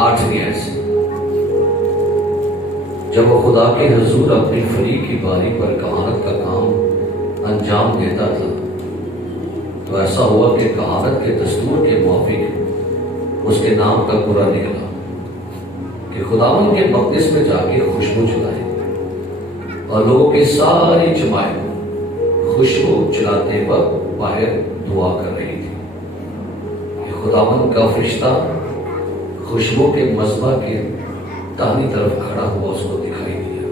8ویں آیت سے، جب وہ خدا کے حضور اپنی فریق کی باری پر کہانت کا کام انجام دیتا تھا تو ایسا ہوا کہ کہانت کے دستور کے موافق اس کے نام کا برا نکلا کہ خداوند کے مقدس میں جا کے خوشبو جلائے، اور لوگوں کی ساری جماعت خوشبو جلاتے وقت باہر دعا کر رہی تھی کہ خداوند کا فرشتہ خوشبو کے مذبح کے داہنی طرف کھڑا ہوا اس کو دکھائی دیا،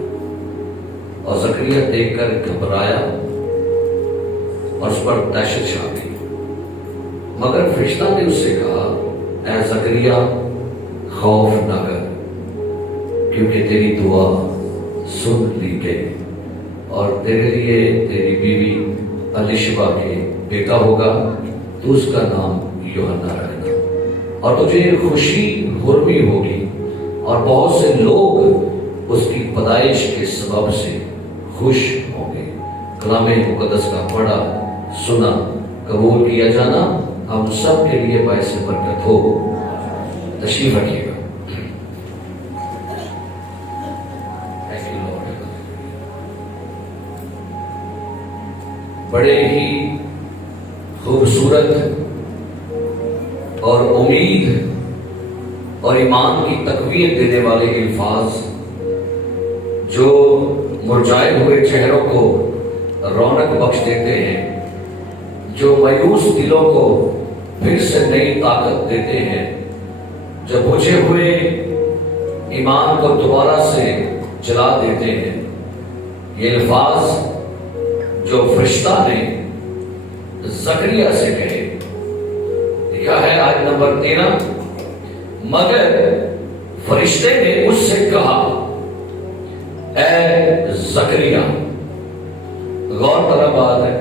اور زکریا دیکھ کر گھبرایا اور اس پر دہشت چھا گئی، مگر فرشتہ نے اس سے کہا، اے زکریا خوف نہ کر، کیونکہ تیری دعا سن لی گئی، اور تیرے لیے تیری بیوی الشبا کے بیٹا ہوگا، تو اس کا نام یوحنا رکھنا، اور تجھے خوشی حرمی ہوگی، اور بہت سے لوگ اس کی پیدائش کے سبب سے خوش ہوں گے۔ کلام مقدس کا پڑھا سنا قبول کیا جانا ہم سب کے لیے باعث برکت ہو۔ تشریف رکھیے گا۔ بڑے ہی خوبصورت اور امید اور ایمان کی تقویت دینے والے الفاظ جو مرجھائے ہوئے چہروں کو رونق بخش دیتے ہیں، جو مایوس دلوں کو پھر سے نئی طاقت دیتے ہیں، جو بجھے ہوئے ایمان کو دوبارہ سے جلا دیتے ہیں، یہ الفاظ جو فرشتہ نے زکریا سے کہے، لکھا ہے آیت نمبر 13، مگر فرشتے نے اس سے کہا، اے زکریا، غور طلب بات ہے،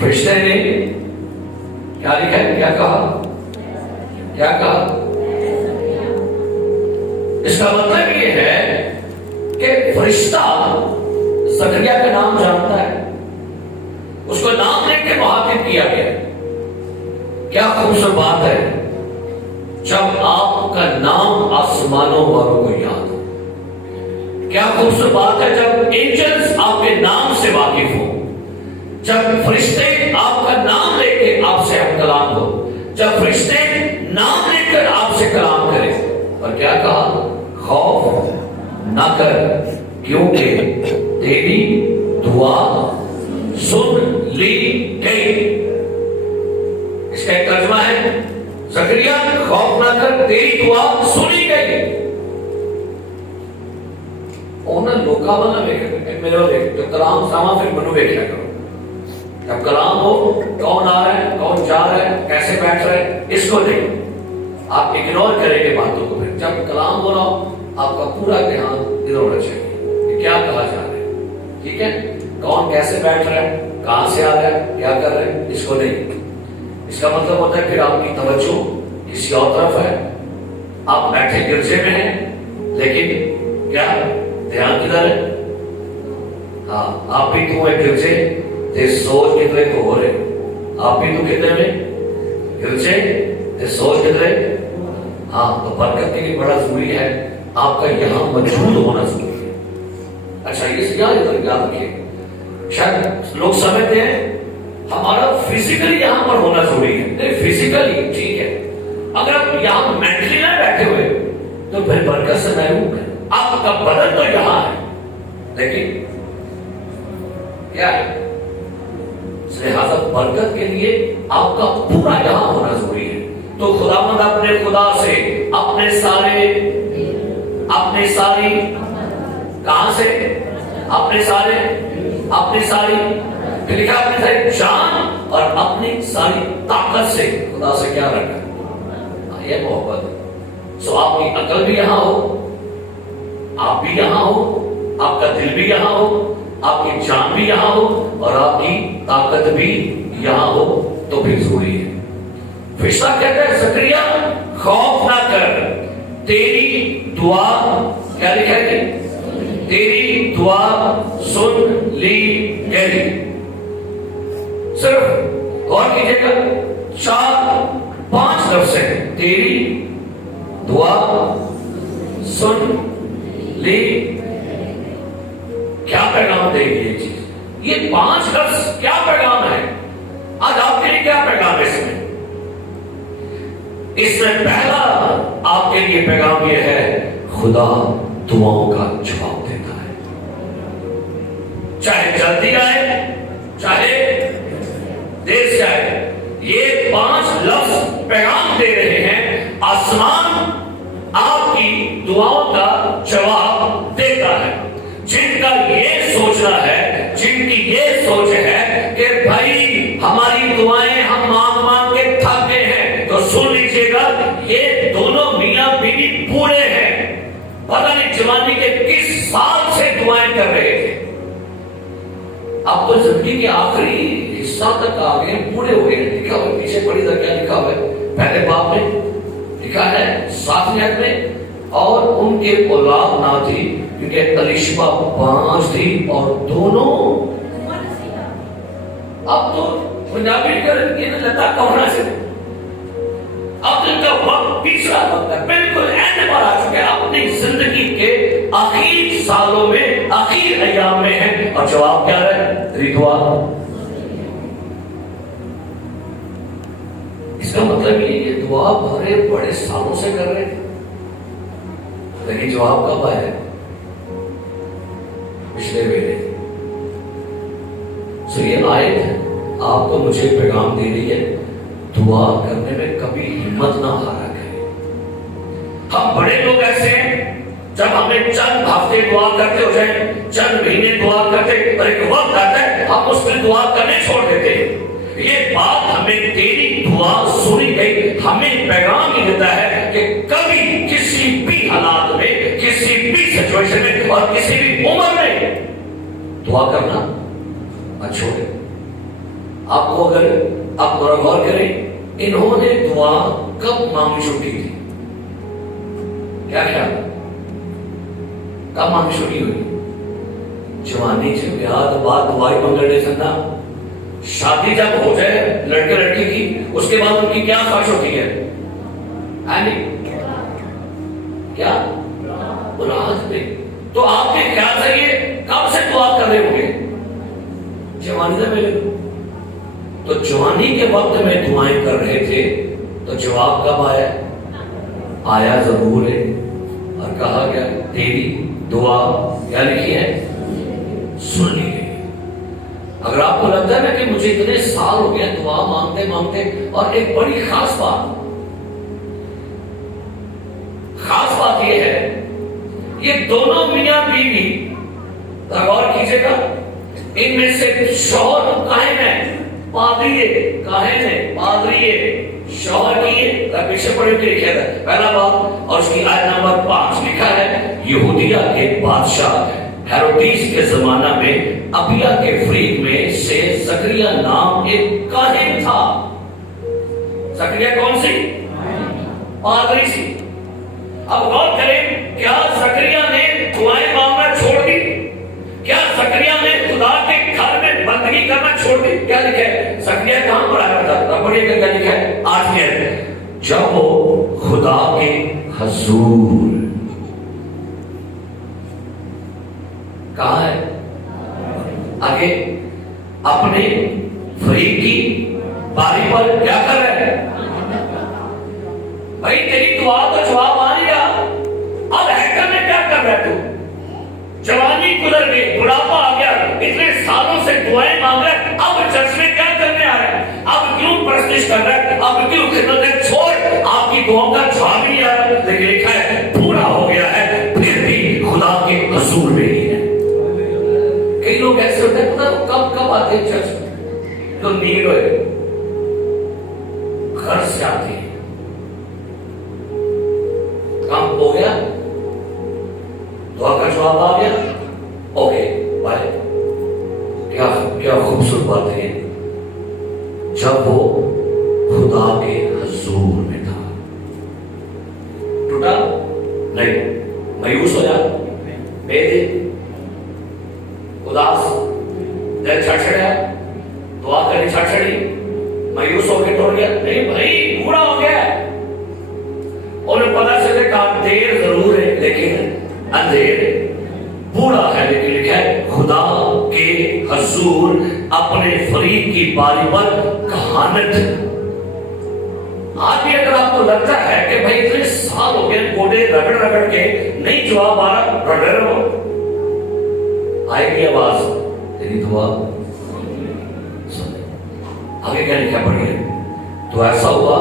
فرشتے نے کیا لکھا ہے، کیا کہا، کیا کہا؟ اس کا مطلب یہ ہے کہ فرشتہ زکریا کا نام جانتا ہے، اس کو نام لے کے مخاطب کیا گیا۔ کیا خوبصورت بات ہے جب آپ کا نام آسمانوں والوں کو یاد ہو، کیا خوبصورت بات ہے جب اینجلز آپ کے نام سے واقف ہو، جب فرشتے آپ کا نام لے کے آپ سے ہم کلام ہو، جب فرشتے نام لے کر آپ سے کلام کرے۔ اور کیا کہا؟ خوف نہ کر، کیونکہ تیری دعا سن لی گئی۔ اس کا ایک ترجمہ ہے، زکریا خوف نہ کر، تیری دعا سنی گئی۔ انہوں نے لوکا بنا میرے جو کلام ساما پھر منو دیکھا کرو، جب کلام ہو کون آ رہا ہے، کون جا رہا ہے، کیسے بیٹھ رہا ہے، اس کو نہیں، آپ اگنور کریں گے باتوں کو۔ پھر جب کلام ہو رہا ہو آپ کا پورا دھیان ادھر ہونا چاہیے کہ کیا کہا جا رہا ہے، ٹھیک ہے؟ کون کیسے بیٹھ رہا ہے، کہاں سے آ رہا ہے، کیا کر رہے ہیں، اس کو نہیں۔ اس کا مطلب ہوتا ہے پھر آپ کی توجہ کسی اور طرف ہے، آپ بیٹھے گرجے میں ہیں لیکن کیا دھیان کدھر ہے؟ ہاں، آپ بھی تو ایک گرجے تے سوچ کتنے کو ہو رہے، آپ بھی تو کتنے میں گرجے تے سوچ کتنے۔ ہاں، تو برکت کے لیے بڑا ضروری ہے آپ کا یہاں موجود ہونا ضروری ہے۔ اچھا، یہ یاد رکھیے، شاید لوگ سمجھتے ہیں ہمارا فزیکلی یہاں پر ہونا ضروری ہے، نہیں، فزیکلی ٹھیک ہے، اگر آپ یہاں مینٹلی نہ بیٹھے ہوئے تو پھر برکت سے محروم ہے۔ آپ کا بدن تو یہاں ہے لیکن کیا ہے؟ لہٰذا برکت کے لیے آپ کا پورا یہاں ہونا ضروری ہے۔ تو خداوند اپنے خدا سے اپنے ساری کہاں سے اپنے ساری لکھا اپنی ساری جان اور اپنی ساری طاقت سے خدا سے کیا رکھا؟ یہ محبت ہے۔ سو آپ کی عقل بھی یہاں ہو، آپ بھی یہاں ہو، آپ کا دل بھی یہاں ہو، آپ کی جان بھی یہاں ہو، اور آپ کی طاقت بھی یہاں ہو، تو بھی ضروری ہے۔ فرشتہ کہتا ہے زکریا خوف نہ کر، تیری دعا کیا لکھا ہے؟ تیری دعا سن لی گئی۔ صرف غور کیجیے گا، 4-5 لفظ ہیں، تیری دعا سن لی. کیا پیغام دے گی یہ چیز؟ یہ 5 لفظ کیا پیغام ہے؟ آج آپ کے لیے کیا پیغام ہے اس میں پہلا آپ کے لیے پیغام یہ ہے، خدا دعاؤں کا جواب دیتا ہے، چاہے جلدی آئے چاہے دیر سے آئے. یہ 5 لفظ پیغام دے رہے ہیں، آسمان آپ کی دعاؤں کا جواب دیتا ہے. جن کا یہ سوچنا ہے، جن کی یہ سوچ ہے کہ بھائی ہماری دعائیں ہم مانگ مانگ کے تھک گئے ہیں، تو سن لیجیے گا، یہ دونوں میاں بیوی بوڑھے ہیں، پتہ نہیں جوانی کے کس سال سے دعائیں کر رہے تھے. اب تو زندگی کے آخری حصہ تک آ گئے، بوڑھے ہو گئے. لکھا ہوا پیچھے پڑھی تھا، کیا لکھا ہوا ہے؟ پہلے باپ میں لکھا ہے 7ویں آیت میں، اور ان کے اولاد نہ تھی کیونکہ الیشبا 5 تھی اور دونوں. اب تو پنجابی کر یہ لتا کہنا سے اب ان کا وقت پچھڑا وقت ہے، بالکل اینڈ پر آ چکے ہیں، اپنی زندگی کے آخری سالوں میں، آخر ایام میں ہیں. اور جواب کیا ہے؟ تیری دعا. اس کا مطلب یہ دعا بڑے بڑے سالوں سے کر رہے تھے، لیکن جواب کب آیا؟ پچھلے ویلے. سو یہ آیت آپ کو مجھے پیغام دے رہی ہے، دعا کرنے میں کبھی ہمت نہ ہارا کریں. ہم بڑے لوگ ایسے ہیں، جب ہمیں چند ہفتے دعا کرتے ہو جائیں، چند مہینے دعا کرتے، اور ایک وقت آتا ہے ہم اس میں دعا کرنے چھوڑ دیتے ہیں. یہ بات ہمیں تیری دعا سنی گئی ہمیں پیغام ہی دیتا ہے کہ کبھی کسی بھی حالات میں، کسی بھی سچویشن میں اور کسی بھی عمر میں دعا کرنا مت چھوڑے. آپ کو اگر آپ غور کریں، انہوں نے دعا کب مانگنی چھوٹی تھی؟ کیا خیال؟ کب مانگنی چھوٹی ہوئی؟ جوانی سے بیاہ بعد دعائی منگنے سے نہ، شادی جب ہو جائے لڑکے لڑکی کی، اس کے بعد ان کی کیا خواہش ہوتی ہے؟ کیا اولاد میں. تو آپ کے خیال سے یہ کب سے دعا کر رہے ہوں گے؟ جوانی سے پہلے. تو جوانی کے وقت میں دعائیں کر رہے تھے، تو جواب کب آیا؟ آیا ضرور ہے، اور کہا گیا تیری دعا کیا لکھی ہے؟ سن لی گئی. اگر آپ کو لگتا ہے نا کہ مجھے اتنے سال ہو گئے دعا مانگتے مانگتے، اور ایک بڑی خاص بات یہ ہے، یہ دونوں میاں بیوی غور کیجئے گا، ان میں سے شوہر کاہن ہے، پادری کاہن ہے، پادری شوہر کی پیچھے پڑے کے لکھا ہے پہلا باب، اور اس کی آیت نمبر 5 لکھا ہے، یہودیہ کے بادشاہ ہیروڈیس کے زمانہ میں ابیا کے فریق میں سے زکریا نام ایک کاہن تھا. زکریا کون سی؟ پادری سی. اب غور کریں، کیا زکریا نے دعائیں مانگنا چھوڑ دی؟ کیا زکریا نے خدا کے گھر میں بندگی کرنا چھوڑ دی؟ کیا لکھا ہے؟ زکریا کہاں پڑھا کرتا تھا؟ پڑھیے گا کیا لکھا ہے 8 جب وہ خدا کے حضور کہاں ہے؟ آگے اپنے فریق کی باری پر کیا کر رہے ہیں؟ بھائی تیری دعا تو جواب آ نہیں رہا، اب ہیکل میں کیا کر رہا ہے تو؟ جوانی گزر گئی، بڑھاپا آ گیا، اتنے سالوں سے دعائیں مانگ رہا ہے، اب چرچ میں کیا کرنے آ رہا ہے؟ اب کیوں پرستش کر رہا ہے؟ اب کیوں خدمت چھوڑ؟ آپ کی دعاؤں کا جواب نہیں آ رہا، لیکن لکھا ہے پورا ہو گیا ہے، پھر بھی خدا کے حضور میں ہی ہے. کئی لوگ ایسے ہوتے ہیں، پتہ کب آتے ہیں چرچ میں؟ تو نیڈ ہوئے گھر سے آتے ہیں، کام ہو گیا، دعا کا جواب آ گیا، اوکے بائے. کیا خوبصورت بات ہے، جب وہ خدا کے حضور میں تھا. ٹوٹا نہیں، مایوس ہو جا، بے دل، اداس، دل چھڑ چھڑیا، دعا کرنی چھڑ چھڑی، مایوس ہو کے ٹوٹ گیا؟ نہیں بھائی، بوڑھا ہو اندھیرے بوڑھا ہے لیکن لکھا ہے خدا کے حضور اپنے فرید کی باری پر کہانت. آج بھی اگر آپ کو لگتا ہے کہ بھائی اتنے سال ہو گئے کوڑے رگڑ رگڑ کے نہیں جواب آ رہا، رگڑ رہو، آئے گی آواز تیری دعا سنے. آگے کیا لکھا پڑھیے. تو ایسا ہوا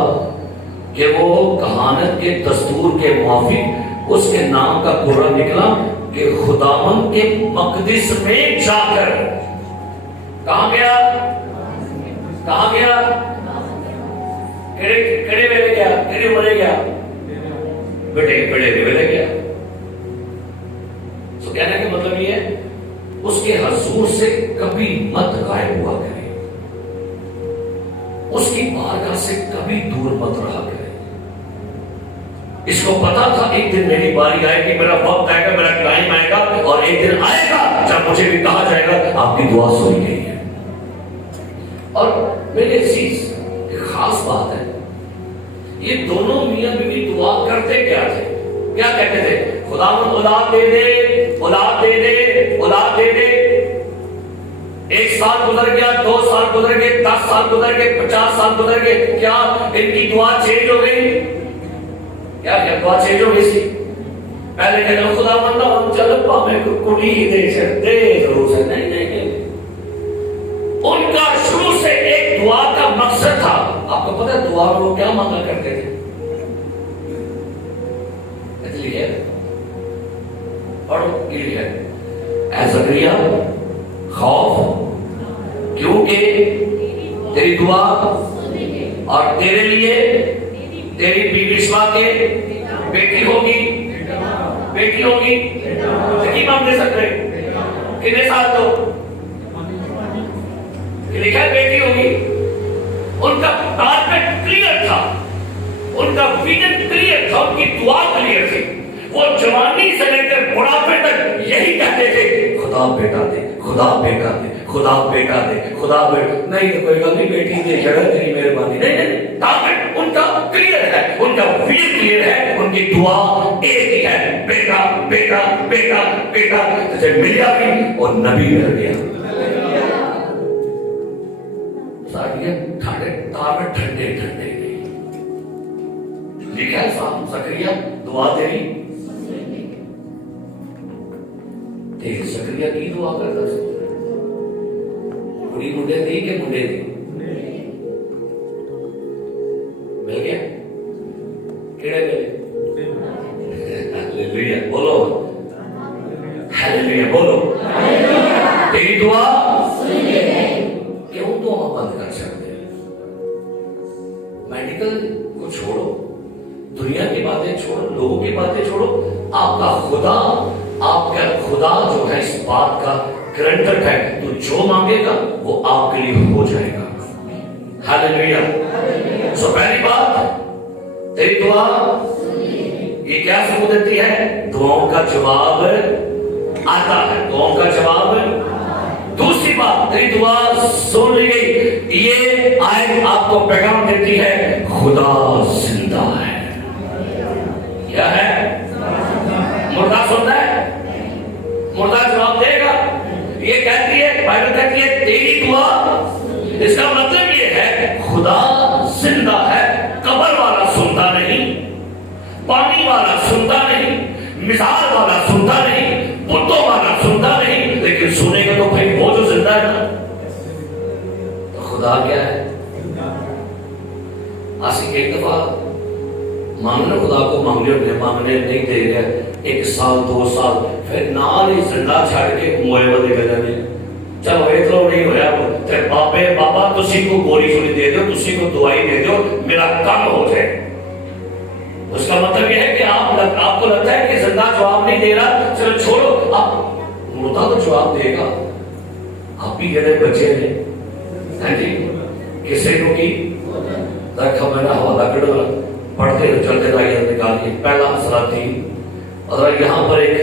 کہ وہ کہانت کے دستور کے موافق اس کے نام کا قرہ نکلا کہ خداوند کے مقدس میں جا کر. کہاں گیا؟ کہاں گیا؟ کڑے ویلے گیا، کڑے مرے گیا، بیٹے کڑے ویلے گیا. تو کہنے کا مطلب یہ ہے اس کے حضور سے کبھی مت غائب ہوا کرے، اس کی بارگاہ سے کبھی دور مت رہا کرے. اس کو پتا تھا ایک دن میری باری آئے گی، میرا وقت آئے گا، میرا ٹائم آئے گا، اور ایک دن آئے گا جب مجھے بھی کہا جائے گا آپ کی دعا سنی گئی ہے. اور میرے عزیز ایک خاص بات ہے، یہ دونوں میاں بیوی دعا کرتے کیا تھے؟ کیا کہتے تھے؟ خداوند اولاد دے دے، اولاد دے دے، اولاد دے دے. 1 سال گزر گیا، 2 سال گزر گئے، 10 سال گزر گئے، 50 سال گزر گئے. کیا ان کی دعا چینج ہو گئی؟ کیا دعا چینج ہو گئی سی؟ پہلے کہتے ہیں خداوند ہم چل پا میں کڑی دے دے ضرور سے. نہیں نہیں نہیں، ان کا شروع سے ایک دعا کا مقصد تھا. آپ کو پتہ ہے دعا میں وہ کیا مانگا کرتے تھے؟ ہے پڑھو یہ ہے اے زکریا خوف کیونکہ تیری دعا اور تیرے لیے تیری بیوی اسما کے بیٹی ہوگی، بیٹی ہوگی. یقین آپ دے سکتے کتنے سال تو لکھا ہے بیٹی ہوگی. ان کا ٹارگٹ کلیئر تھا، ان کا ویژن کلیئر تھا، ان کی دعا کلیئر تھی. وہ جوانی سے لے کر بڑھاپے تک یہی کہتے تھے خدا بیٹا دے، خدا بیٹا دے، خدا بیٹا دے، خدا بیٹا. نہیں تو کوئی گل نہیں، بیٹی دے جڑا تیری مہربانی. نہیں نہیں، ٹارگٹ ان کا کلیئر ہے، ان کا ویژن کلیئر ہے، ان کی دعا ایک ہی ہے بیٹا بیٹا بیٹا بیٹا. جب ملیا بھی اور نبی مل گیا. ٹارگٹ ٹھنڈے ٹھنڈے لکھا ہے صاحب زکریا دعا تیری زکریا کی دعا کرتا تھا. کڑی منڈے تھی کہ منڈے تھی؟ مل گیا کیڑے ملے؟ ہاللیلویا بولو، ہاللیلویا بولو. تیری دعا کیوں دعا بند کر سکتے؟ میڈیکل کو چھوڑو، دنیا کی باتیں چھوڑو، لوگوں کی باتیں چھوڑو. آپ کا خدا، آپ کا خدا جو ہے اس بات کا گارنٹر ہے، تو جو مانگے گا وہ آپ کے لیے ہو جائے گا. ہاللیلویا. سو پہلی بات تیری دعا یہ کیا ثبوت دیتی ہے؟ دعاؤں کا جواب آتا ہے، دعاؤں کا جواب. دوسری بات تیری دعا سن لی گئی، یہ آیت آپ کو پیغام دیتی ہے خدا زندہ ہے. کیا ہے؟ مردہ سنتا ہے؟ مردہ جواب دے گا. یہ کہتی ہے بائبل کہتی ہے تیری دعا، اس کا مطلب یہ ہے خدا زندہ ہے. قبر والا سنتا نہیں، پانی والا سنتا نہیں، مثال والا سنتا نہیں، بتوں والا سنتا نہیں، لیکن سنے گا تو بھائی وہ جو زندہ ہے نا. تو خدا کیا ہے؟ آسی ایک دفعہ مانگنے خدا کو مانگنے نہیں دے گا. 1 سال 2 سال پھر نال ہی زندہ چھڑ کے موئے والے کہتے ہیں چلو اتنا نہیں ہوا تے بابا تسی کو گولی چھوڑی دے دو، تسی کو دوائی دے دو، میرا کام ہو جائے. اس کا مطلب یہ ہے کہ آپ کو لگتا ہے کہ زندہ جواب نہیں دے رہا، چلو چھوڑو، آپ مردہ تو جواب دے گا. آپ بھی کہتے بچے ہیں جی کسی کو کی رکھا میں نہ ہوا لکڑ پڑھتے ہوئے چلتے رہیے نکال کے پہلا صلاطین. اور یہاں پر ایک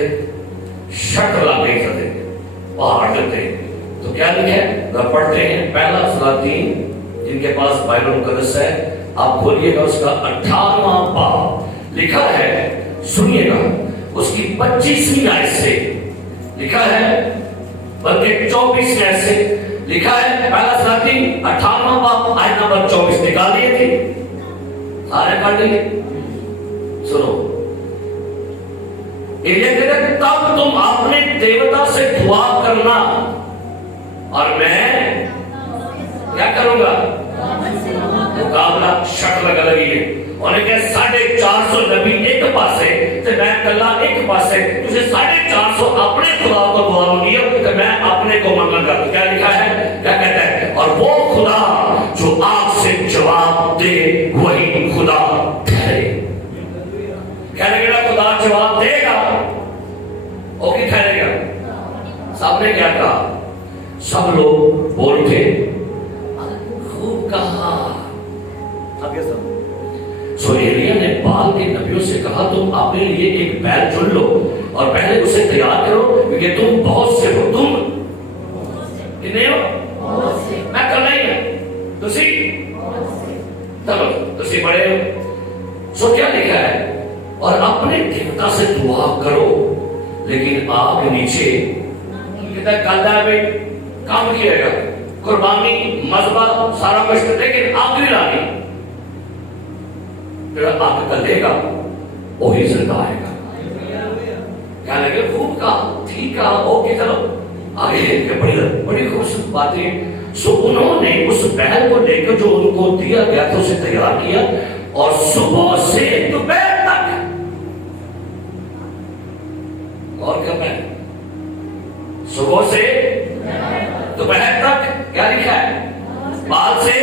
شرط لاگے کرتے پہاڑ دیتے تو کیا لکھے پڑھتے ہیں پہلا صلاطین جن کے پاس بائبل مقدس ہے آپ کھولیے گا اس کا 18واں باب لکھا ہے. سنیے گا اس کی 25ویں آیت سے لکھا ہے، بلکہ 24ویں آیت سے لکھا ہے، پہلا سلاطین 58 باب آیت نمبر 24 نکال دیے تھے، سارے پڑھ لیے. سنو، ایلیا کہتا ہے تب تم اپنے دیوتا سے دعا کرنا اور میں کیا کروں گا؟ مقابلہ. شرط لگا لگی ہے. انہیں کہ 450 نبی ایک پاسے تے میں کلا ایک پاسے، تجھے 450 اپنے خدا کو دعا مانگی تے میں اپنے کو منگا گا. کیا لکھا ہے؟ کیا کہتا ہے؟ اور وہ خدا جو آپ سے جواب دے وہی خدا ٹھہرے. کہنے گا خدا جواب دے گا وہ کی ٹھہرے گا. سب نے کیا کہا؟ سب لوگ بول اٹھے خوب کہا. سو ایلیا نے بال کے نبیوں سے کہا تم اپنے لیے ایک بیل چن لو اور پہلے اسے تیار کرو کیونکہ تم بہت سے ہو. تم کتنے ہو؟ میں کل نہیں ہوں، تسی بڑے ہو. سو کیا لکھا ہے؟ اور اپنے دیوتا سے دعا کرو لیکن آگ نیچے کہتا ہے کل ہے بھائی کام کیا گا، قربانی مذبح سارا کچھ، لیکن آگ نہیں لانی. آگ کلے گا وہی زندہ آئے گا. کیا لگے خوب کہا، ٹھیک کہا، اوکے چلو آگے. بڑی خوبصورت باتیں. سو انہوں نے اس بیل کو لے کر جو ان کو دیا گیا تھا اسے تیار کیا اور صبح سے دوپہر تک، اور کیا میں صبح سے دوپہر تک کیا لکھا ہے؟ بال سے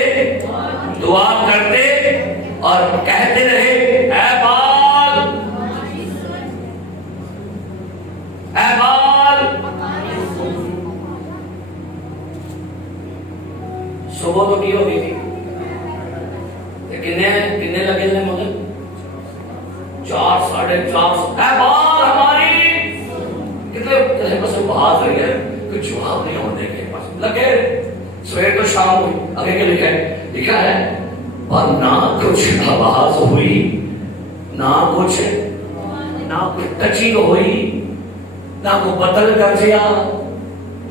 دعا کرتے اور کہتے رہے اے بال، اے بال. صبح تو کی ہوگی تھی، کتنے لگے تھے مجھے؟ 4 4.5. اے بال ہماری کتنے بس بات رہی ہے، کوئی جواب نہیں ہونے کے پاس لگے. سویر کو شام ہوئی، آگے کیا لکھا ہے؟ لکھا ہے اور نہ کچھ آواز ہوئی، نہ کچھ ٹچنگ ہوئی، نہ کو بدل گرجیا،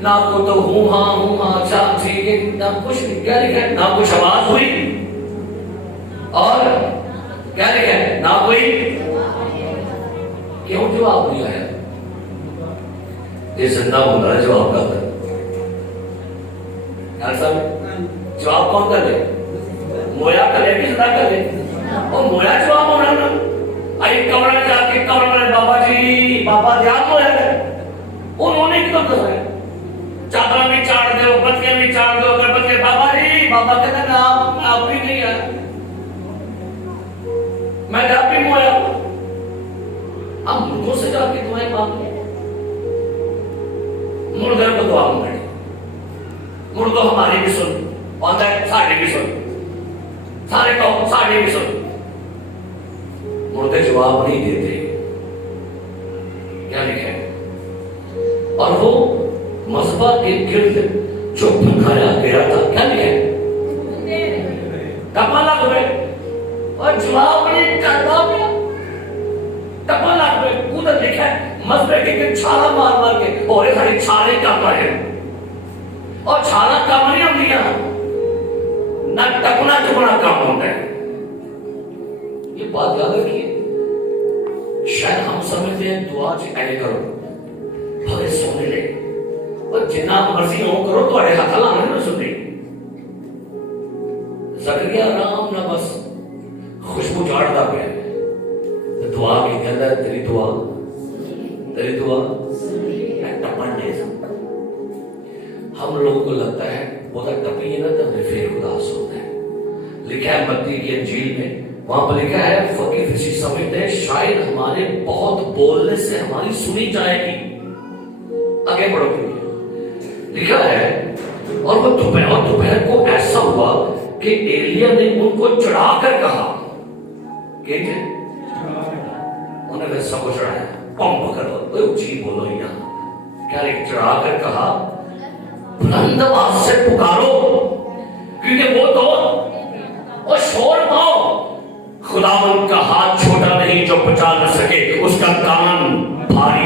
نہ کو تو ہوں ہاں اچھا ٹھیک ہے، نہ کچھ نہیں. کیا لکھا ہے؟ نہ کچھ آواز ہوئی اور کیا لکھا ہے؟ نہ کوئی. کیوں جواب نہیں آیا؟ یہ زندہ ہوتا ہے جواب کا تھا. جواب کون کر دے؟ مویا کرے بھی زندہ کر دے. اور مویا جواب ہونا نا. آئی کمرہ جا کے کمرہ میں بابا جی آپ مویا ہے. انہوں نے کتنا کر رہے چادرہ بھی چاڑ دو، بچے بھی چاڑ دو، بچے بابا جی، بابا کہتا ہے آپ بھی نہیں ہے، میں جا بھی مویا. اب مردوں سے جا کے دعائیں مانگے، مردوں کو دعا مانگے. مردوں ہماری بھی سن، اور ساڑھے بھی سن، سارے کہو ساڑھے بھی سن. مردے جواب نہیں دیتے. کیا لکھا ہے؟ اور وہ مذبح کے گرد جو بنایا گیا تھا، کیا لکھا ہے؟ ٹپا لگ گئے اور جواب نہیں کرتا گیا. ٹپا لگ گئے. ادھر لکھا ہے مذبح کے گرد چھالا مار مار کے، اور یہ ساری چھالے کام ہے اور چھالا کام نہیں ہوتی نہ ٹپنا ٹپنا کام ہوتا ہے. یہ بات یاد رکھیے. شاید ہم سمجھتے ہیں دعا چاہے کرو بھلے سونے لے اور جنہ مرضی ہو کرو تو ہاتھ لانے نہ سنتے. زکریا رام نہ بس خوشبو جاڑتا پہ دعا کی کہتا ہے تیری دعا ٹپن دے. ہم لوگوں کو لگتا ہے بہت ٹپی ہے نا تو ہمیں پھر اداس ہوتا ہے. لکھا ہے متی کی انجیل میں، وہاں پر لکھا ہے فقیر اسی سمجھتے ہیں شاید ہمارے بہت بولنے سے ہماری سنی جائے گی. آگے بڑھو. لکھا ہے اور وہ دوپہر کو ایسا ہوا کہ ایلیا نے ان کو چڑھا کر کہا کہ انہیں سب کو چڑھایا پمپ کرو اچھی بولو یہاں. کیا چڑھا کر کہا بلند آواز سے پکارو کیونکہ وہ تو اور شور پاؤ. خداوند کا ہاتھ چھوٹا نہیں جو بچا نہ سکے، اس کا کان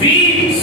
20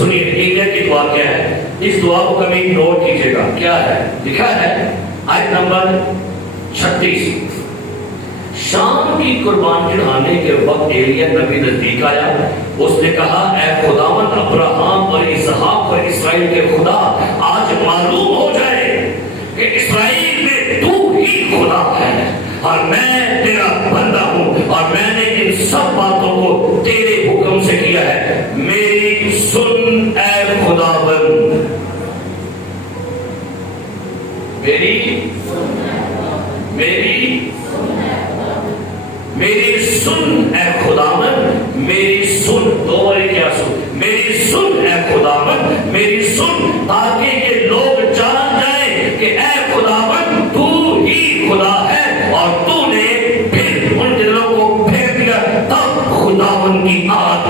سنیے انڈیا کی دعا کیا ہے، اس دعا کو کبھی نوٹ کیجئے گا، کیا ہے لکھا ہے آیت نمبر 36، شام کی قربان چڑھانے کے وقت ایلیا نبی نزدیک آیا، اس نے کہا اے خداوند ابراہیم اور اسحاق اور اسرائیل کے خدا، آج معلوم ہو جائے کہ اسرائیل میں تو ہی خدا ہے اور میں تیرا بندہ ہوں، اور میں نے ان سب باتوں کو تیرے حکم سے کیا ہے، میری سن اے خداوند، میری سن اے خداوند، میری سن، دو بار کیا سن، میری سن اے خداوند، میری سن، تاکہ یہ لوگ جان جائیں کہ اے خداوند تو ہی خدا ہے، اور تو نے پھر ان دلوں کو پھیر دیا، تب خداوند کی آگ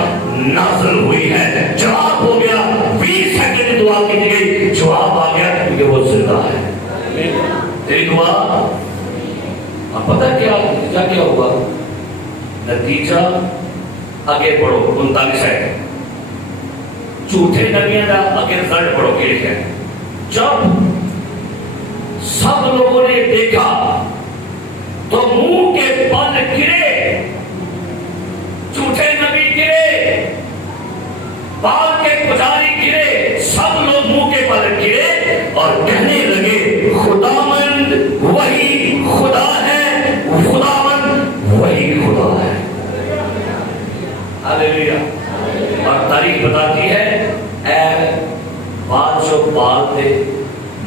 نازل ہوئی ہے۔ جواب ہو گیا، 20 سیکنڈ دعا کی گئی، جواب آ گیا کیونکہ وہ زندہ ہے۔ تیری دعا اب پتہ کیا ہوگا نتیجہ، آگے پڑھو 39 ہے، جھوٹے نبیوں کا آگے رزلٹ پڑھو کہ لکھا ہے، جب سب لوگوں نے دیکھا تو منہ کے بل گرے، جھوٹے نبی گرے، بال کے پجاری گرے، سب لوگ منہ کے بل گرے اور کہنے لگے خداوند وہی خدا ہے، خداوند وہی خدا ہے۔ ہاللیلویا۔ اور تاریخ بتاتی ہے اے بات جو بال تھے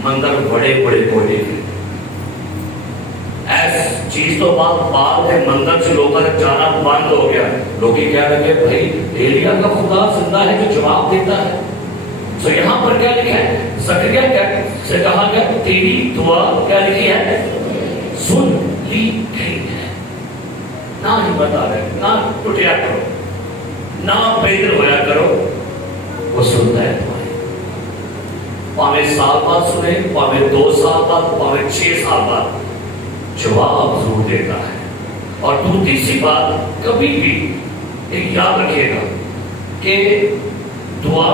مندر بڑے بڑے بولے تھے، ایس چیز تو بال تھے، مندر سے لوگوں نے جانا بند ہو گیا، لوگ ہی کہہ رہے کہ بھائی ایلیا کا خدا زندہ ہے جو جواب دیتا ہے۔ تو یہاں پر کیا لکھا ہے، زکریا سے کہا گیا تیری دعا کیا لکھی ہے، سن لی گئی ہے، نہ ہمت آ رہے، نہ ٹوٹیا کرو، نہ پیدل ہویا کرو، وہ سنتا ہے تمہاری، پاویں سال بعد سنے، پاویں 2 سال بعد، پاویں 6 سال بعد، جواب ضرور دیتا ہے۔ اور دوسری سی بات کبھی بھی ایک یاد رکھیے گا کہ دعا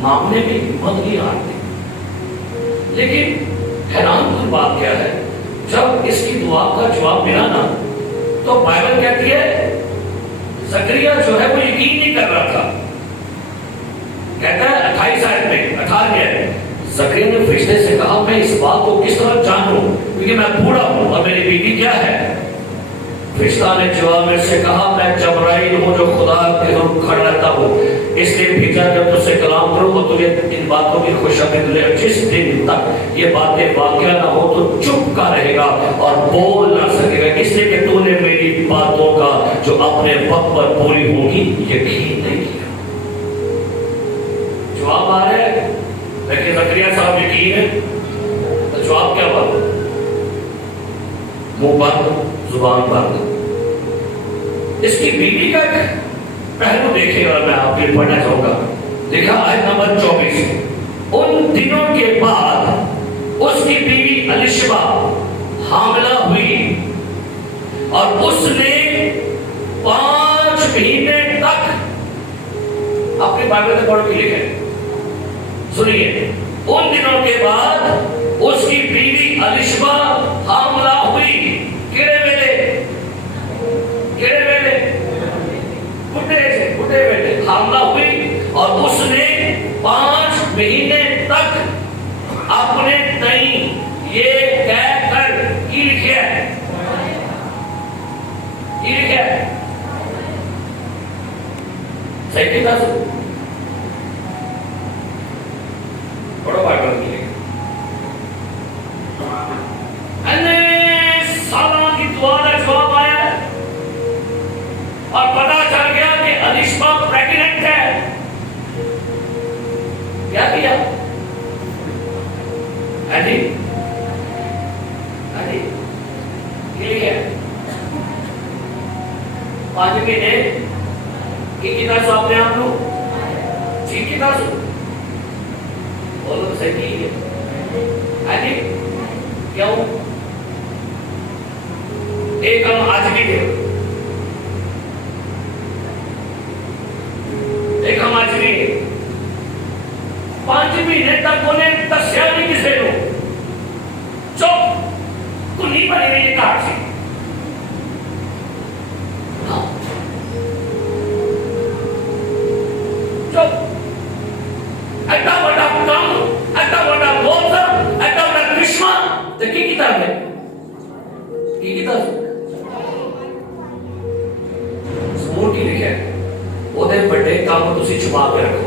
مانگنے میں ہمت نہیں آتی، لیکن حیران کن بات کیا ہے، جب اس کی دعا کا جواب ملا نا تو بائبل کہتی ہے زکریا جو ہے وہ یقین نہیں کر رہا تھا، کہتا ہے 28 آیت میں 18 ہے، زکریا نے فرشتے سے کہا میں اس بات کو کس طرح جانوں کیونکہ میں بوڑھا ہوں اور میری بیوی کیا ہے؟ فرشتہ نے جواب میں سے کہا میں جبرائیل ہوں جو خدا کے حکم کھڑا رہتا ہوں، اس لیے بھیجا جب تجھ سے کلام کروں تو تجھے ان باتوں کی خوشخبری دے، جس دن تک یہ باتیں واقعہ نہ ہو تو چپ کا رہے گا اور بول نہ سکے گا، اس لیے کہ تو نے میری باتوں کا جو اپنے وقت پر پوری ہوگی یقین نہیں کیا۔ جواب آ رہا ہے لیکن زکریا صاحب یقین ہے، تو جواب کیا بات، منہ بند زبان بند۔ اس کی بیوی کا پہلو دیکھیں اور میں آپ کے پڑھنا چاہوں گا، دیکھا آیت نمبر 24، ان دنوں کے بعد اس کی بیوی الیشبا حاملہ ہوئی اور اس نے 5 مہینے تک، اپنی بائبل میں پڑھ کے لکھے سنیے، ان دنوں کے بعد اس کی بیوی الیشبا حاملہ ہوئی، کیڑے ویلے بڑھے ویلے حاملہ ہوئی، اور اس نے 5 مہینے تک اپنے تئیں یہ کہہ کر کی لکھا ہے، صحیح کہتا سو پڑھو بائبل کی سالوں کی دعا کا جواب آیا اور پتا چل گیا کہ الیشبا پریگننٹ ہے، کیا کیا ہے 5 مہینے کی کتنا سو اپنے آپ کو ٹھیک کتنا سو بولو صحیح ہے کیوں ایک ہم آج بھی تھے، ایک ہم آج بھی 5 ਮਹੀਨੇ ਤੱਕ ਉਹਨੇ ਦੱਸਿਆ ਨਹੀਂ ਕਿਸੇ ਨੂੰ, ਚੁੱਪ ਕੁਨੀ ਬਣੀ ਰਹੀ ਘਰ ਸੀ। ਐਡਾ ਵੱਡਾ ਕੰਮ, ਐਡਾ ਵੱਡਾ ਬੋਲਦਾ, ਐਡਾ ਵੱਡਾ ਕ੍ਰਿਸ਼ਮਾ, ਤੇ ਕੀ ਕੀਤਾ ਉਹਨੇ? ਕੀ ਕੀਤਾ? ਸਮੂਹ ਕੀ ਲਿਖਿਆ? ਉਹਦੇ ਵੱਡੇ ਕੰਮ ਤੁਸੀਂ ਛੁਪਾ ਕੇ ਰੱਖੋ।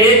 1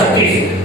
36।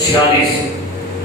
46।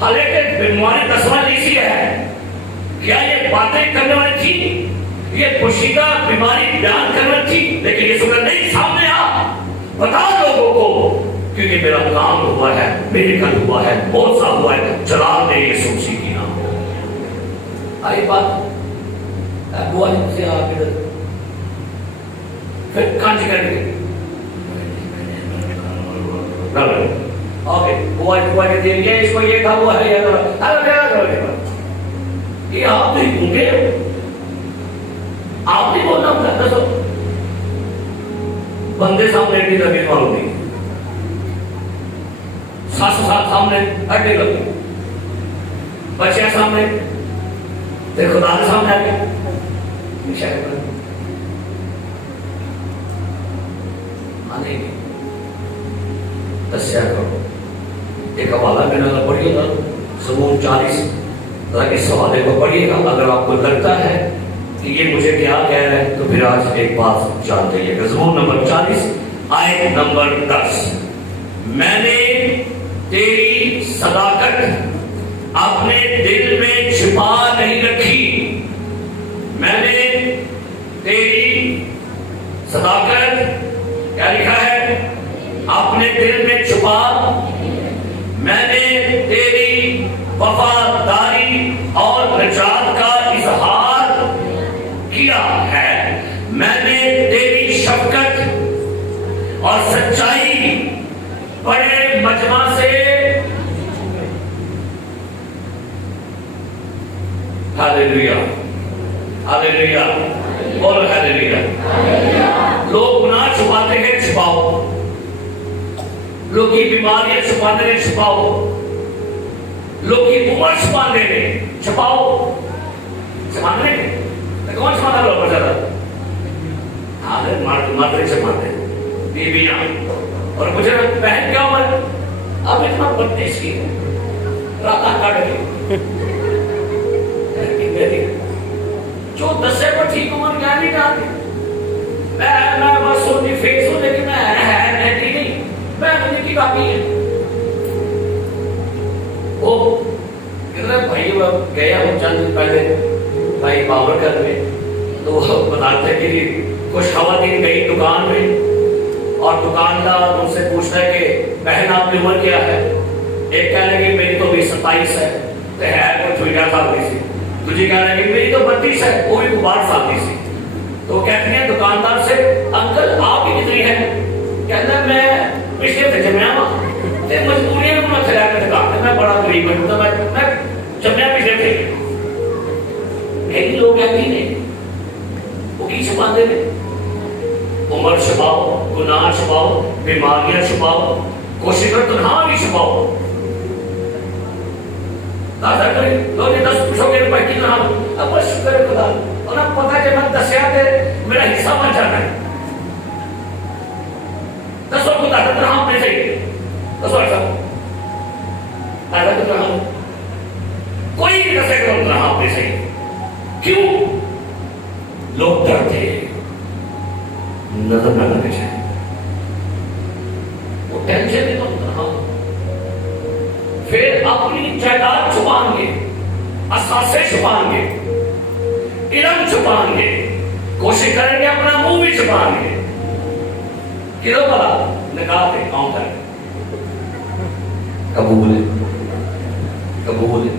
حالانکہ بیماری 10 والی اسی ہے. کیا یہ باتیں کرنے والی تھی؟ یہ پوشیدہ بیماری بیان کرنا تھی؟ لیکن یہ سننا نہیں، سامنے آ بتا لوگوں کو، کیونکہ میرا کام ہوا ہے، میرے گھر ہوا ہے، بہت سا ہوا ہے. جلال دے یسوع مسیح کی نام. آئی بات ابو سے آ کے پھر کانچ کر کے اوکے بوا کہتی ہے یہ اس کو یہ کھا ہوا ہے یہ آپ نہیں گونگے آپ نہیں بولنا ہوتا. دسو بندے سامنے ایڈی زمین مار ہوتی، ساس ساتھ سامنے اڈے لگتی، بچے سامنے پھر خدا کے سامنے آ کے دسیا کرو. ایک حوالہ میں نے پڑھیے گا زبور 40 اس حوالے کو پڑھیے گا. اگر آپ کو لگتا ہے کہ یہ مجھے کیا کہہ رہا ہے تو پھر آج ایک بات جان جائیے گا. زبور نمبر 40 آیت نمبر 10. میں نے تیری صداقت اپنے دل میں چھپا نہیں رکھی. میں نے تیری صداقت کیا لکھا ہے؟ اپنے دل میں چھپا. میں نے تیری وفاداری اور نجات کا اظہار کیا ہے. میں نے تیری شفقت اور سچائی بڑے مجمع سے ہاللیلویا ہاللیلویا بولو ہاللیلویا. لوگ گناہ چھپاتے ہیں، چھپاؤ. لوگ کی بیماریاں چھپاتے ہیں، چھپاؤ. لوگ کی عمر چھپاتے ہیں، چھپاؤ. چھپاتے ہیں کون چھپاتا لوگ پر زیادہ؟ ہاں مادر چھپاتے ہیں بیویاں. اور مجھے بہن کیا عمر اب اتنا بدتیش کی رات کاٹ گئی جو 10 پر ٹھیک عمر کیا نہیں جاتی. میں بس سوچی فیس ہوں لیکن میں ٹھیک نہیں. میں کی کافی ہے وہ بھائی گیا ہوں چند دن پہلے بھائی باور گھر میں تو وہ بتاتے کہ کچھ خواتین گئی دکان میں اور دکاندار ان سے پوچھتا ہے کہ بہن آپ کی عمر کیا ہے؟ ایک کہنے لگی میری تو 27 ہے تو ہے کوئی 18 سال کی سی. دوسری کہنے لگی میری تو 32 ہے وہ بھی 12 سال کی سی. تو کہتے ہیں دکاندار سے انکل آپ کی کتنی ہے؟ کہتا ہے میں پچھلے سے جمعہ مجبوریاں میں چلا کر دکھاتا میں بڑا غریب ہوں میں جمعہ پچھلے تھے. کئی لوگ کہتے ہیں وہ کی چھپاتے ہیں؟ عمر چھپاؤ، گناہ چھپاؤ، بیماریاں چھپاؤ، کوشش کر تنہا بھی چھپاؤ. دادا کرے لوگ 10 پوچھو گے روپے کی نام اب بس شکر خدا اور اب پتا کہ میں دسیا کہ میرا حصہ بن جانا ہے. 10 کو دادا تنہا میں سے 10 ایسا دادا تو تنہا کوئی نہیں دسے کہ تنہا میں سے. کیوں؟ لوگ ڈرتے ہیں نظر نہ لگے جائے. وہ ٹینشن نہیں تو تنہا. پھر اپنی جائیداد چھپائیں گے، اثاثے چھپائیں گے، علم چھپائیں گے، کوشش کریں گے اپنا منہ بھی چھپائیں گے. کلو بلا نکاح پہ کام کریں قبول ہے قبول ہے.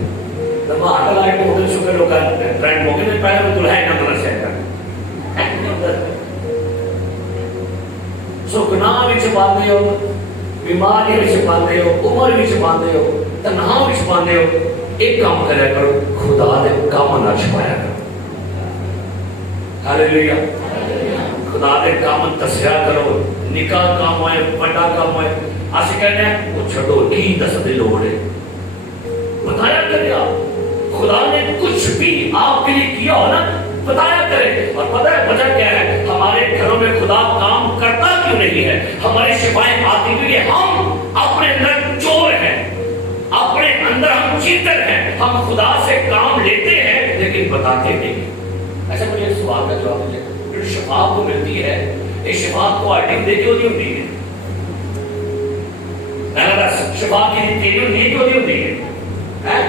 جب آٹا لائے تو ہوتے شکر لوگ ٹرینڈ ہو گئے پہلے میں دلہا نہ مدر سے سو گناہ بھی چھپاتے ہو، بیماری بھی چھپاتے ہو، عمر بھی چھپاتے ہو، تنہا بھی چھپاتے ہو. ایک کام کریا کرو، خدا دے کام نہ چھپایا کرو. ہاللیلویا. خدا دے کام دسیا کرو. نکاح کام ہوئے، بڑا کام ہوئے، اسی کہنے ہیں وہ چھڑو کی دس دے لوڑ ہے. بتایا کرے آپ خدا نے کچھ بھی آپ کے لیے کیا ہو نا بتایا کرے. اور پتہ ہے وجہ کیا ہے؟ ہمارے گھروں میں خدا کام کرتا کیوں نہیں ہے؟ ہماری شفائیں آتی ہوئی ہے. ہم اپنے اندر چور ہیں، اپنے اندر ہم چیتر ہیں. ہم خدا سے کام لیتے ہیں لیکن بتاتے نہیں. ایسا مجھے سوال کا جواب دے. جو شفا کو ملتی ہے یہ شفا کو آئیڈنگ دے کیوں نہیں ہوتی ہے؟ شفا کی تیری نہیں کیوں نہیں ہوتی ہے؟ ہے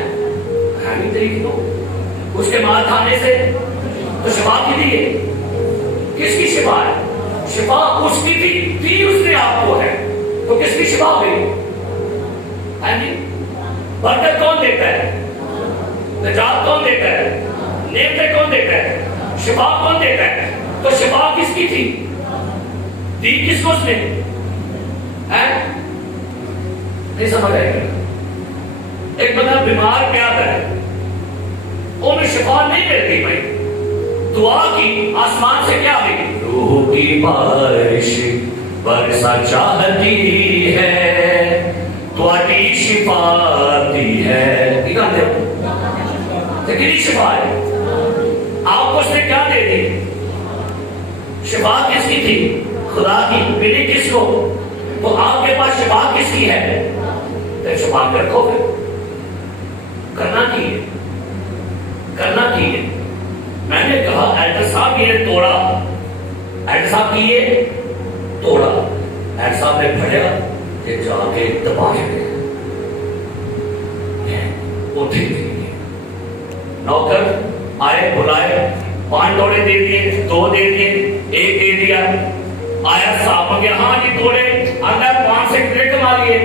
نہیں طریقے تو اس کے مال کھانے سے تو شفا کی دی ہے. کس کی شفا ہے؟ شفا اس کی تھی اس نے آپ کو ہے تو کس کی شفا ہوئی ہے نہیں. برکت کون دیتا ہے؟ نجات کون دیتا ہے؟ نعمتیں کون دیتا ہے؟ شفا کون دیتا ہے؟ تو شفا کس کی تھی؟ دی کس کو اس نے؟ نہیں سمجھ آئے گا. ایک بندہ بیمار کیا ہے انہیں شفا نہیں ملتی بھائی. دعا کی آسمان سے کیا ہوئی؟ روح کی بارش برسا چاہتی ہے تواڈی شفا دی ہے. لیکن شفا ہے آپ کو اس نے کیا دے دی؟ شفا کس کی تھی؟ خدا کی. ملی کس کو؟ تو آپ کے پاس شفا کس کی ہے؟ تو شفا کر رکھو گے. کرنا کی ہے کرنا کی ہے. میں نے کہا ایڈر صاحب یہ توڑا ایڈر صاحب کی یہ توڑا. ایڈر صاحب نے پڑھا کہ جا کے دبا کے وہ ٹھیک تھی. نوکر آئے بلائے 5 توڑے دے دیے 2 دے دیے 1 دے دیا. آیا صاحب کے ہاں جی توڑے اندر 5 سے کلک ماریے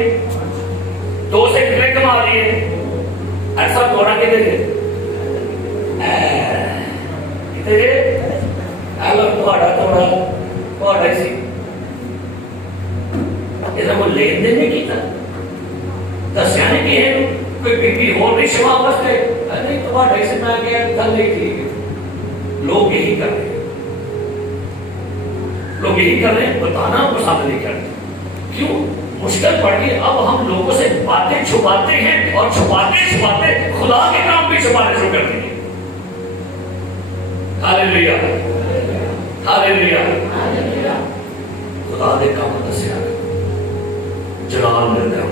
2 سے کلک ماریے. ایسا توڑا کے دے دے لین دین نہیں کیتا دسیا نہیں کہ کوئی بی ہو نہیں شفا واسطے نہیں تمہارے سے میں گیا گل نہیں تھی. لوگ یہی کر رہے ہیں لوگ یہی کر رہے ہیں بتانا پسند نہیں کرتے. کیوں؟ مشکل پڑ گئی. اب ہم لوگوں سے باتیں چھپاتے ہیں اور چھپاتے چھپاتے خدا کے کام بھی چھپانے شروع کر دیں گے. ہاللیلویا ہاللیلویا. خدا دے کام دسیا جلال ملتا ہے.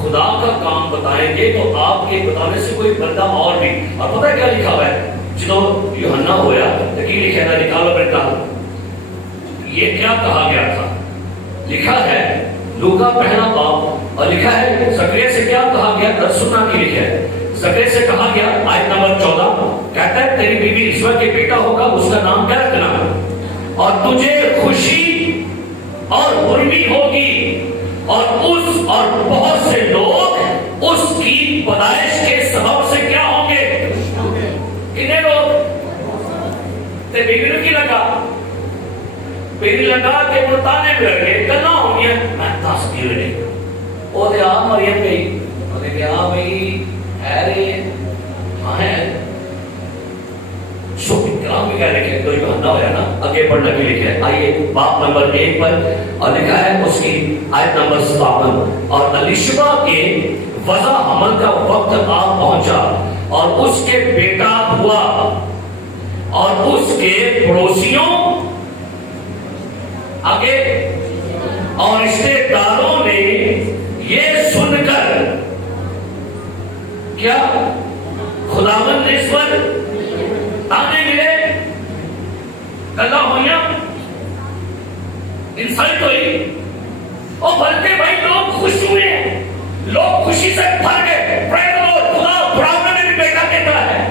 خدا کا کام بتائیں گے تو آپ کے بتانے سے کوئی بندہ اور بھی. اور پتہ کیا لکھا ہوا ہے جدو یوحنا ہویا تو کی لکھا تھا نکالو بیٹا یہ کیا کہا گیا تھا. لکھا ہے لوکا پہلا باب اور لکھا ہے زکریا سے کیا کہا گیا. سننا کی لکھا ہے زکریا سے کہا گیا آیت نمبر 14 کہتا ہے تیری بیوی عیسیٰ کے بیٹا ہوگا اس کا نام کیا رکھنا اور تجھے خوشی اور خوشی ہوگی اور بہت سے لوگ اس کی پیدائش کے سبب سے کیا ہوں گے. کتنے لوگ؟ تے بیوی نے کی لگا بیوی لگا کہ ملتانے میں لگے کنا ہوں گے. میں دس کی ہوئے وہ دے آ مریم گئی وہ دے کہا بھئی ہے رہے ہاں ہے شکر کرام بھی کہہ لکھے تو یوحنا ہویا نا آگے پڑھنا بھی لکھے. آئیے باب نمبر 1 پر اور لکھا ہے اس کی آیت نمبر 57 اور الیشبا کے وضع حمل کا وقت آ پہنچا اور اس کے بیٹا ہوا اور اس کے پڑوسیوں آگے اور رشتے داروں نے یہ سن کر کیا خداوند نے اس پر تانے ملے گلا ہوئیاں انسلٹ ہوئی اور بلکہ بھائی لوگ خوش ہوئے لوگ خوشی سے بھر گئے. خدا برابر میں بھی بیٹا کہتا ہے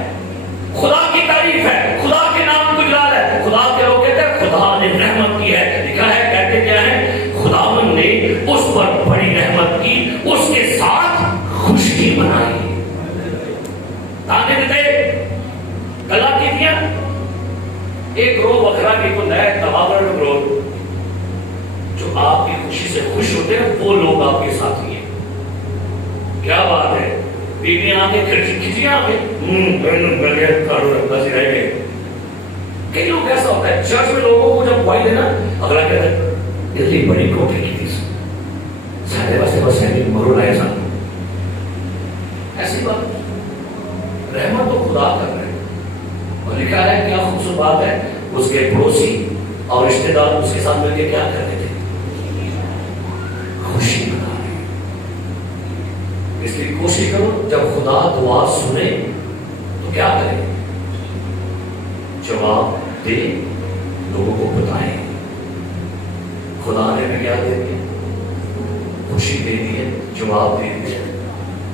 خدا کی تعریف ہے خدا کے نام کو جلال ہے. خدا کے لوگ کہتے ہیں خدا نے رحمت کی ہے. لکھا ہے کہتے کیا ہے خداوند نے اس پر بڑی رحمت کی اس کے ساتھ خوشی بنائی. تانے دیتے گلا کی دیا ایک گروہ وکرا کی کو نئے تبادر گروہ جو آپ کی خوشی سے خوش ہوتے ہیں وہ لوگ آپ کے ساتھی ہیں. کیا بات ہے بیویاں آگے کھچیاں آگے رہ گئے. کئی لوگ ایسا ہوتا ہے چرچ میں لوگوں کو جب گواہی دینا اگلا کہتا ہے اتنی بڑی کوٹھی کی تھی سارے واسطے بس مرو لائے سن. ایسی بات رحمت تو خدا کر رہے ہیں. اور لکھا ہے کیا خوبصورت بات ہے اس کے پڑوسی اور رشتے دار اس کے ساتھ مل کے کیا کرتے تھے خوشی منا رہے. اس لیے کوشش کرو جب خدا دعا سنے تو کیا کرے جواب دے لوگوں کو بتائیں. خدا نے بھی کیا دے دیا خوشی دے دی ہے جواب دے دیا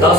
10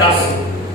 10